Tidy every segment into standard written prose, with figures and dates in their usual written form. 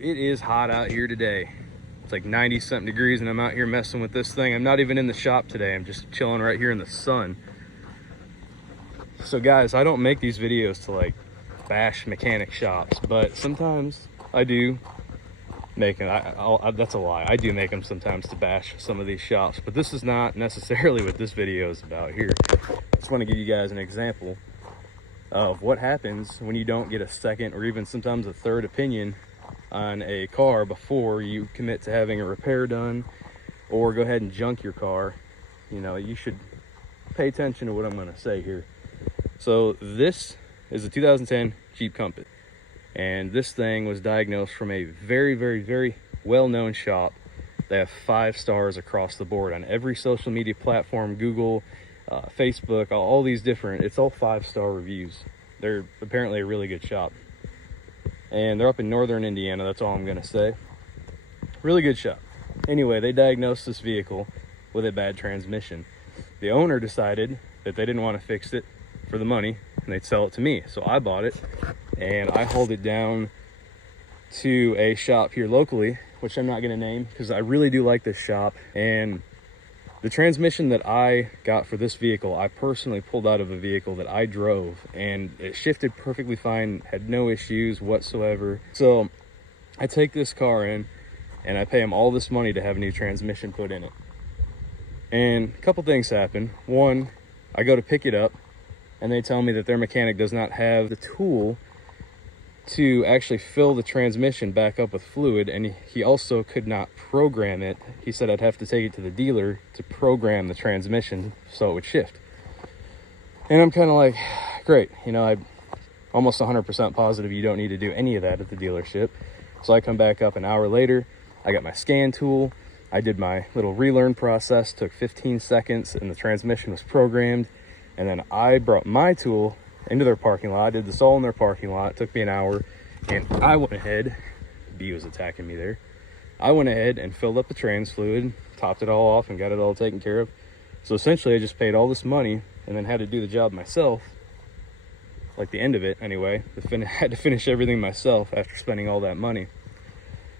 It is hot out here today. It's like 90 something degrees and I'm out here messing with this thing. I'm not even in the shop today. I'm just chilling right here in the sun. So guys, I don't make these videos to like bash mechanic shops, but sometimes I do make them. That's a lie. I do make them sometimes to bash some of these shops, but this is not necessarily what this video is about here. I just want to give you guys an example of what happens when you don't get a second or even sometimes a third opinion on a car before you commit to having a repair done or go ahead and junk your car. You know, you should pay attention to what I'm going to say here. So this is a 2010 Jeep Compass, and this thing was diagnosed from a very, very, very well-known shop. They have 5 stars across the board on every social media platform, Google, Facebook, all these different, it's all 5-star reviews. They're apparently a really good shop. And they're up in northern Indiana, that's all I'm gonna say. Really good shop. Anyway, they diagnosed this vehicle with a bad transmission. The owner decided that they didn't want to fix it for the money and they'd sell it to me. So I bought it and I hauled it down to a shop here locally, which I'm not gonna name because I really do like this shop. And the transmission that I got for this vehicle, I personally pulled out of a vehicle that I drove and it shifted perfectly fine, had no issues whatsoever. So I take this car in and I pay them all this money to have a new transmission put in it. And a couple things happen. One, I go to pick it up and they tell me that their mechanic does not have the tool to actually fill the transmission back up with fluid, and he also could not program it. He said I'd have to take it to the dealer to program the transmission so it would shift. And I'm kind of like, great, you know, I'm almost 100% positive you don't need to do any of that at the dealership. So I come back up an hour later, I got my scan tool, I did my little relearn process, took 15 seconds and the transmission was programmed. And then I brought my tool into their parking lot. I did this all in their parking lot. It took me an hour, and I went ahead, B was attacking me there. I went ahead and filled up the trans fluid, topped it all off, and got it all taken care of. So essentially I just paid all this money and then had to do the job myself, like the end of it anyway. Had to finish everything myself after spending all that money.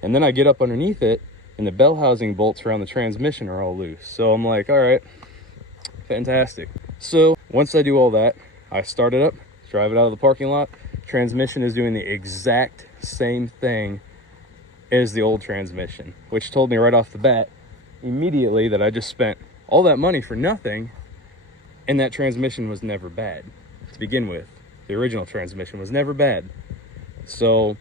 And then I get up underneath it and the bell housing bolts around the transmission are all loose. So I'm like, all right, fantastic. So once I do all that, I start it up, drive it out of the parking lot. Transmission is doing the exact same thing as the old transmission, which told me right off the bat immediately that I just spent all that money for nothing, and that transmission was never bad to begin with. The original transmission was never bad. So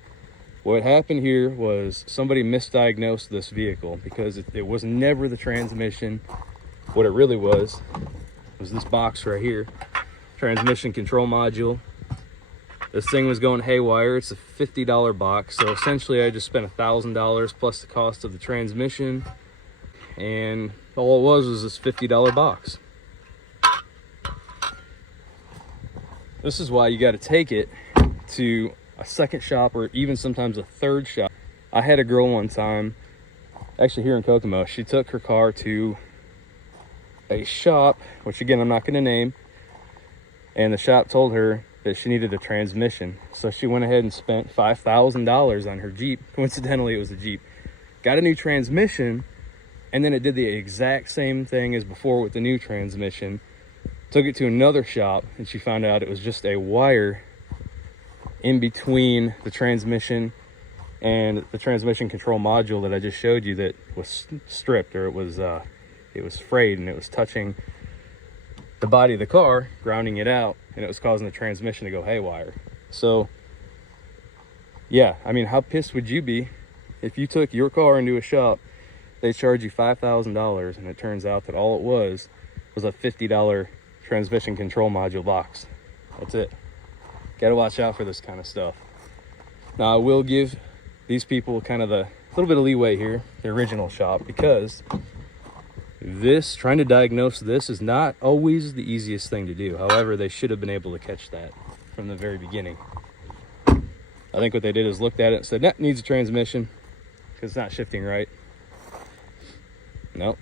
what happened here was somebody misdiagnosed this vehicle because it was never the transmission. What it really was this box right here. Transmission control module. This thing was going haywire. It's a $50 box, so essentially I just spent $1,000 plus the cost of the transmission, and all it was this $50 box. This is why you got to take it to a second shop or even sometimes a third shop. I had a girl one time, actually here in Kokomo, she took her car to a shop, which again I'm not going to name, and the shop told her that she needed a transmission. So she went ahead and spent $5,000 on her Jeep. Coincidentally, it was a Jeep. Got a new transmission, and then it did the exact same thing as before with the new transmission. Took it to another shop, and she found out it was just a wire in between the transmission and the transmission control module that I just showed you that was stripped, or it was frayed, and it was touching the body of the car, grounding it out, and it was causing the transmission to go haywire. So yeah, I mean, how pissed would you be if you took your car into a shop, they charge you $5,000, and it turns out that all it was a $50 transmission control module box. That's it. Gotta watch out for this kind of stuff. Now I will give these people kind of a little bit of leeway here, the original shop, because trying to diagnose this is not always the easiest thing to do. However, they should have been able to catch that from the very beginning. I think what they did is looked at it and said, "That needs a transmission because it's not shifting right." Nope,